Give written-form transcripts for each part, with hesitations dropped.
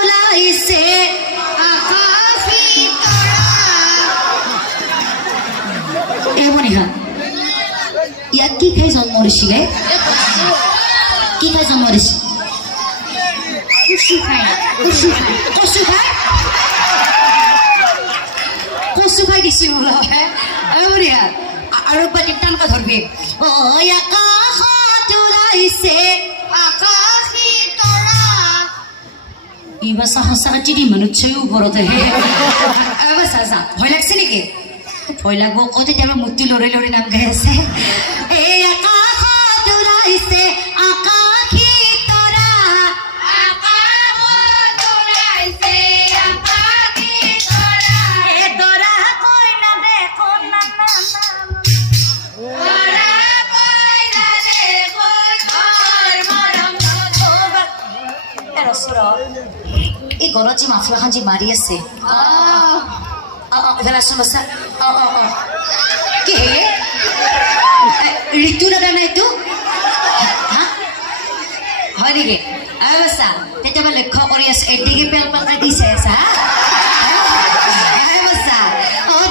ওলাইছে আকাশী তৰা এমনিহা ইয়াক কি খাই জন্ম দিছিলে কি খাই জন্ম দিছে কচু খাই দিছে বোলো এমনিহা আৰু পাতি টানকা ধৰবি ঐ আকাশত ওলাইছে আকাশী তৰা ইবা সঁচাকে চিৰি মানুহ চৈ ওপৰতে এবাৰ চা ভয় লাগছে নেকি ভয় লাগব আকৌ তেতিয়া মূৰ্তি লৰি লৰি নাম গাই আছে এই আকাশত ওলাইছে আকাশী তৰা আকাশত ওলাইছে আকাশী তৰা এ তৰা কৈ না দেখো না এই ঘৰত যে মাফলাখন যে মাৰি আছে কি ঋতু দাদা না এইটো হয় নেকি চা কেতিয়াবা লক্ষ্য কৰি আছো এদিকে পেল পালটা দিছে চা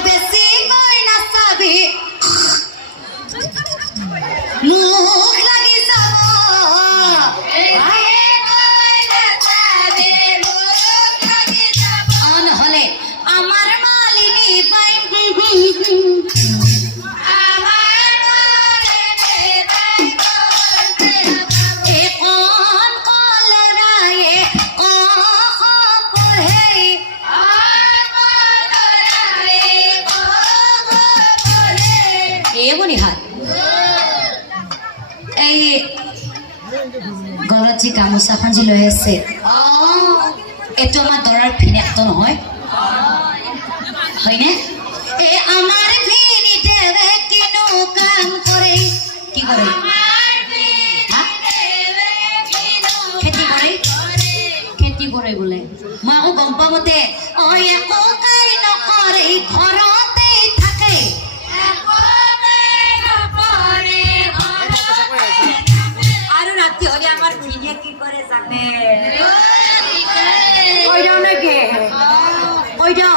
বেছি মই নাচাবি মুখ লাগি যাব নহলে আমাৰ মালিনী পাই এই ঘৰত যি গামোচাখন যি লৈ আছে এইটো আমাৰ দৰাৰ ভিনেকটো নহয় হয়নে এই আমাৰ ভিনিদেৱে কিনো কাম কৰে কি কৰে খেতি কৰে বোলে মই আকৌ গম পোৱা মতে একো কাই নকৰে ঘৰতে থাকে আৰু ৰাতি হলে আমাৰ ভিনিয়ে কি কৰে জানে কৈ যাও নেকি কৈ যাও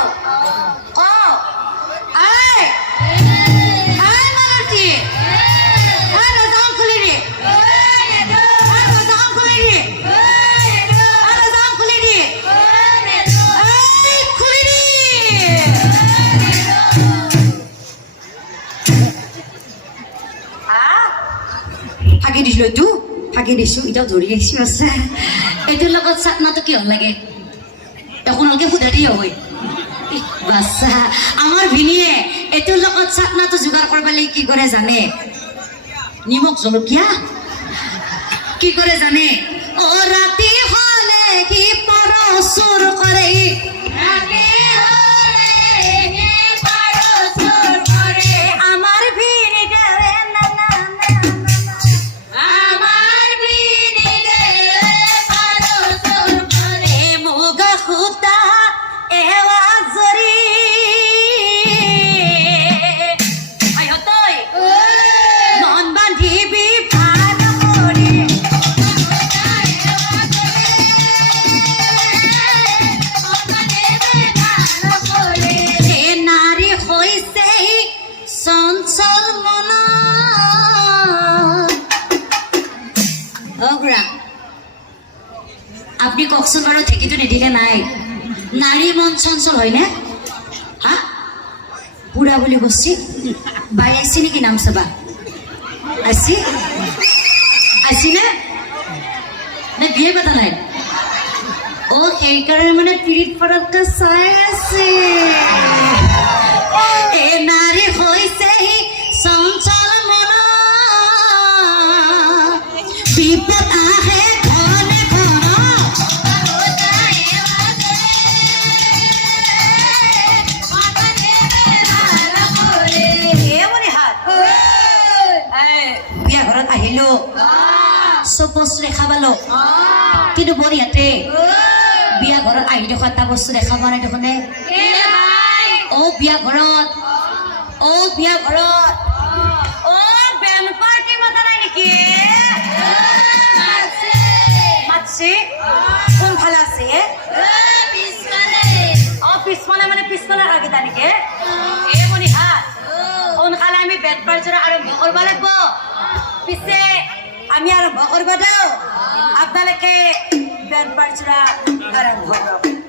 ফাঁকি দিছো এতিয়াও ধৰি আহিছো আছে এইটোৰ লগত চাটনাটো কি ভাল লাগে আপোনালোকে সোধা দিয়ে হয় বাচ্চা আমাৰ ভিনিয়ে এইটোৰ লগত চাটনাটো যোগাৰ কৰিব লাগে কি কৰে জানে নিমখ জলকীয়া কি কৰে জানে ৰাতি হলে কি পৰ চুৰ কৰে আমাৰ ভিনি আপনি কওকচোন বাৰু ঠেকিটো নিদিলে নাই নাৰী মন চঞ্চল হয়নে হা বুঢ়া বুলি কৈছি বাই আইছি নেকি নাম চাবা আইছি নে বিয়ে পাতা নাই সেইকাৰণে মানে পিৰিত পৰাকে চাই আছে এ নাৰী হৈছে চঞ্চল মন বিপদ আহে আহিলো চব বস্তু দেখা পালো কিন্তু বৰ ইয়াতে বিয়া ঘৰত আহি দেখো এটা বস্তু দেখা পোৱা নাই দেখোনে বিয়া ঘৰত বেন পাৰ্টি মতা নাই নেকি মাতছে কোনফালে আছে বেদ পাৰজৰা আৰম্ভ কৰিব লাগিব পিছে আমি আৰম্ভ কৰিব দিওঁ আপোনালোকে বেদ পাৰজৰা আৰম্ভ কৰক